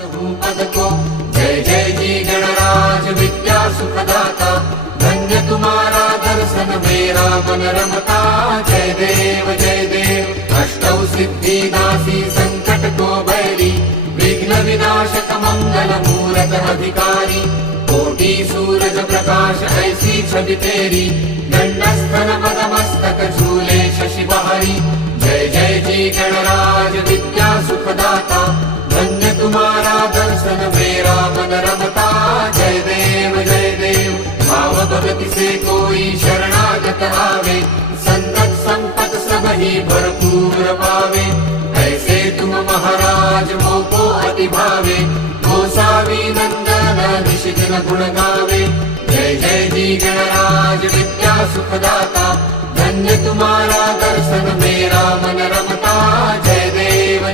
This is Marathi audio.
पद को जय जय जी गणराज विद्या सुखदाता। धन्य तुम्हारा दर्शन मेरा मन रमता। जय देव अष्टौ सिद्धि दासी संकट को बैरी। विघ्न विनाशक मंगल मूरत अधिकारी। कोटि सूरज प्रकाश ऐसी छवि तेरी। दंडस्थन पदमस्तक झूले शशि बहारी। जय जय जी गणराज विद्या सुखदाता। धन्य तुम्हारा दर्शन मेरा मन रमता। जय देव भाव भगति से कोई शरणागत आवे। संतत संपत सब ही भरपूर पावे। ऐसे तुम महाराज मोको अति भावे। गोसावी नंदन निशिदिन गुण गावे। जय जय जी गणराज विद्या सुखदाता। धन्य तुम्हारा दर्शन मेरा मन रमता। जय देव